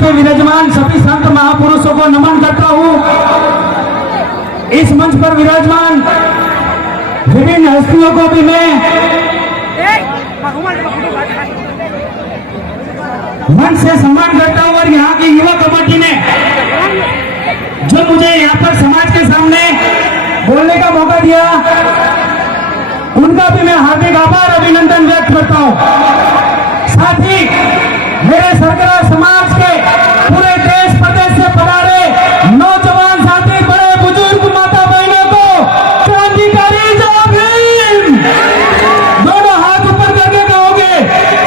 पे विराजमान सभी संत महापुरुषों को नमन करता हूँ। इस मंच पर विराजमान विभिन्न हस्तियों को भी मैं मन से सम्मान करता हूँ। और यहाँ की युवा कमेटी ने जो मुझे यहाँ पर समाज के सामने बोलने का मौका दिया, उनका भी मैं हार्दिक आभार अभिनंदन व्यक्त करता हूँ। साथ ही मेरे सरगरा समाज के पूरे देश प्रदेश से पधारे नौजवान साथी, बड़े बुजुर्ग, माता बहनों को क्रांतिकारी जय भीम। दोनों हाथ ऊपर करके कहोगे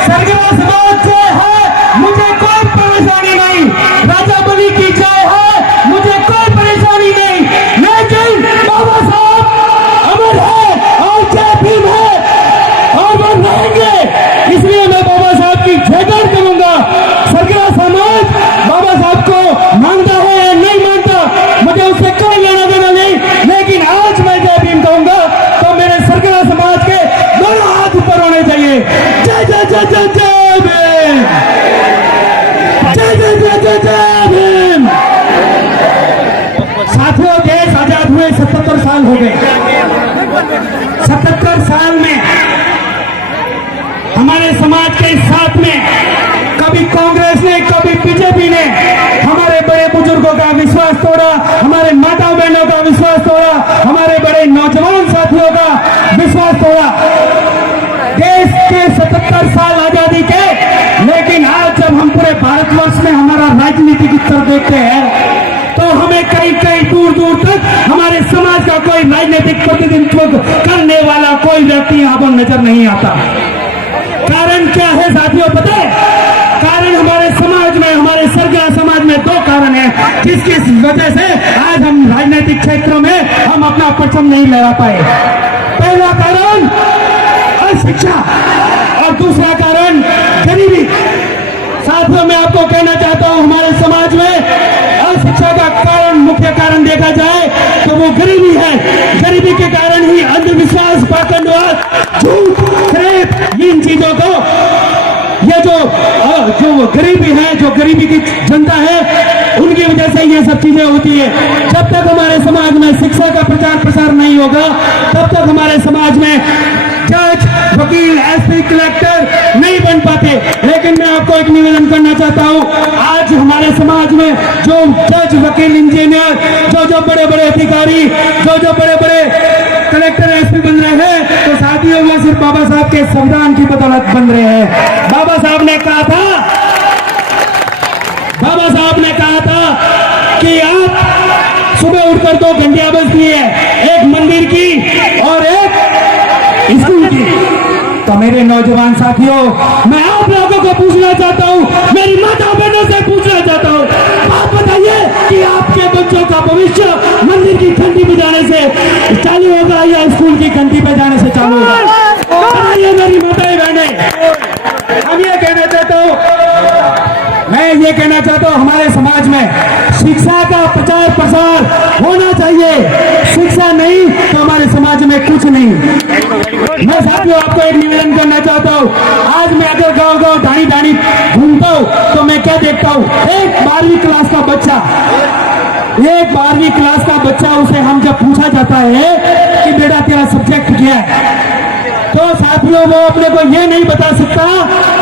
सरगरा समाज जय है, मुझे कोई परेशानी नहीं। राजा बलि की जय है, मुझे कोई परेशानी नहीं। लेकिन बाबा साहब अमर है और जय भीम है और वो रहेंगे, इसलिए मैं बाबा साहब की जयकार करूंगा। सरगरा समाज बाबा साहब को मानता है या नहीं मानता, मुझे उससे कोई लेना देना नहीं, लेकिन आज मैं जय भीम कहूंगा तो मेरे सरगरा समाज के दोनों हाथ ऊपर होने चाहिए। जय जय जय जय जय भीम, जय जय जय जय जय भीम। साथियों, देश आजाद हुए 77 साल हो गए। 77 साल में हमारे समाज के साथ में कभी कांग्रेस ने, कभी बीजेपी ने हमारे बड़े बुजुर्गों का विश्वास तोड़ा, हमारे माता बहनों का विश्वास तोड़ा, हमारे बड़े नौजवान साथियों का विश्वास तोड़ा। देश के 77 साल आजादी के, लेकिन आज जब हम पूरे भारतवर्ष में हमारा राजनीतिक स्तर देखते हैं तो हमें कई कई दूर दूर तक हमारे समाज का कोई राजनीतिक प्रतिनिधित्व करने वाला कोई व्यक्ति यहाँ पर नजर नहीं आता। कारण क्या है साथियों, पता है? कारण हमारे समाज में, हमारे सरगरा समाज में दो कारण है जिसकी वजह से आज हम राजनीतिक क्षेत्रों में हम अपना परचम नहीं लगा पाए। पहला कारण अशिक्षा और दूसरा कारण गरीबी। साथियों, मैं आपको कहना चाहता हूं, हमारे समाज में अशिक्षा का कारण, मुख्य कारण देखा जाए तो वो गरीबी है। गरीबी के कारण ही अंधविश्वास, पाखंडवाद, झूठ, फरेब, इन चीजों को, ये जो गरीबी है, जो गरीबी की जनता है, उनकी वजह से ये सब चीजें होती है। जब तक हमारे समाज में शिक्षा का प्रचार प्रसार नहीं होगा, तब तक हमारे समाज में जज, वकील, एसपी, कलेक्टर नहीं बन पाते। लेकिन मैं आपको एक निवेदन करना चाहता हूं, आज हमारे समाज में जो जज, वकील, इंजीनियर, जो बड़े बड़े अधिकारी, जो बड़े बड़े कलेक्टर, एसपी बन रहे हैं, तो साथियों वो सिर्फ बाबा साहब के संविधान की बदौलत बन रहे हैं। बाबा साहब ने कहा था कि आप सुबह उठकर 2 घंटियां बजती है, एक मंदिर की और एक स्कूल की। तो मेरे नौजवान साथियों, मैं आप लोगों को पूछना चाहता हूं, मेरी माता बहनों से पूछना चाहता हूं, आप बताइए कि आपके बच्चों का भविष्य मंदिर की घंटी बजाने से चालू होगा या स्कूल की घंटी बजाने से चालू होगा? बताइए मेरी माताएं बहनें। हम ये कहना चाहता हूं, मैं ये कहना चाहता हूं, हमारे समाज में शिक्षा का प्रचार प्रसार होना चाहिए। शिक्षा नहीं तो हमारे समाज में कुछ नहीं। मैं साथियों आपको एक निवेदन करना चाहता हूँ, आज मैं अगर गांव गांव ढाणी ढाणी घूमता हूँ तो मैं क्या देखता हूँ, एक 12वीं क्लास का बच्चा, एक 12वीं क्लास का बच्चा, उसे हम जब पूछा जाता है कि बेटा तेरा सब्जेक्ट क्या है, तो साथियों वो अपने को ये नहीं बता सकता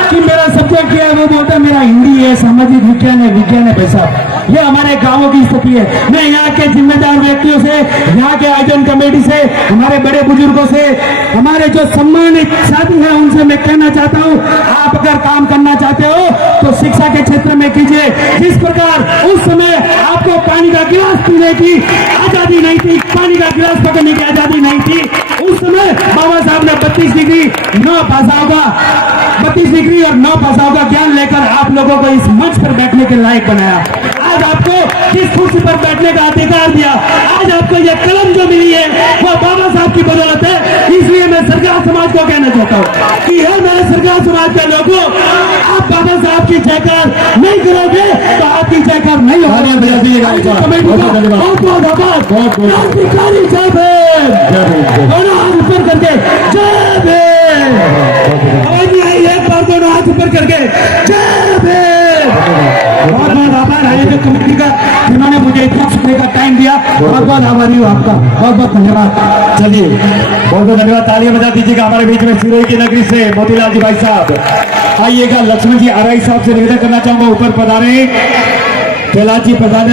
कि मेरा सब्जेक्ट क्या है। वो बोलता है मेरा हिंदी है, सामाजिक विज्ञान है, विज्ञान है। पैसा, ये हमारे गांवों की स्थिति है। मैं यहाँ के जिम्मेदार व्यक्तियों से, यहाँ के आयोजन कमेटी से, हमारे बड़े बुजुर्गों से, हमारे जो सम्मानित साथी हैं, उनसे मैं कहना चाहता हूँ, आप अगर काम करना चाहते हो तो शिक्षा के क्षेत्र में कीजिए। जिस प्रकार उस समय आपको पानी का गिलास पीने की आजादी नहीं थी, पानी का गिलास पकड़ने की आजादी नहीं थी, उस समय बाबा साहब ने 32 डिग्री 9 भाषाओं का 32 डिग्री और 9 भाषाओं का ज्ञान लेकर आप लोगों को इस मंच पर बैठने के लायक बनाया। आज आपको जिस कुर्सी पर बैठने का अधिकार दिया, आज आपको यह कलम जो मिली है वो बाबा साहब की बदौलत है। इसलिए मैं सरगरा समाज को कहना चाहता हूँ कि है मेरे सरगरा समाज के लोगों, आप बाबा साहब की जयकार नहीं करोगे तो आपकी जयकार नहीं होगी। क्रांतिकारी जय भीम, दोनों हाथ ऊपर करके जय भीम, आवाज नहीं आई, एक बार दोनों हाथ ऊपर करके जय भीम। बहुत आभार आयोजक कमेटी का, जिन्होंने मुझे इतना समय का टाइम दिया। बहुत बहुत आभारी हूँ आपका, बहुत बहुत धन्यवाद। चलिए बहुत बहुत धन्यवाद, तालियां बजा दीजिएगा हमारे बीच में सिरोही की नगरी से मोतीलाल जी भाई साहब। आइएगा लक्ष्मण जी आरआई साहब से निवेदन करना चाहूंगा, ऊपर पधारे। कैलाश जी पधारे।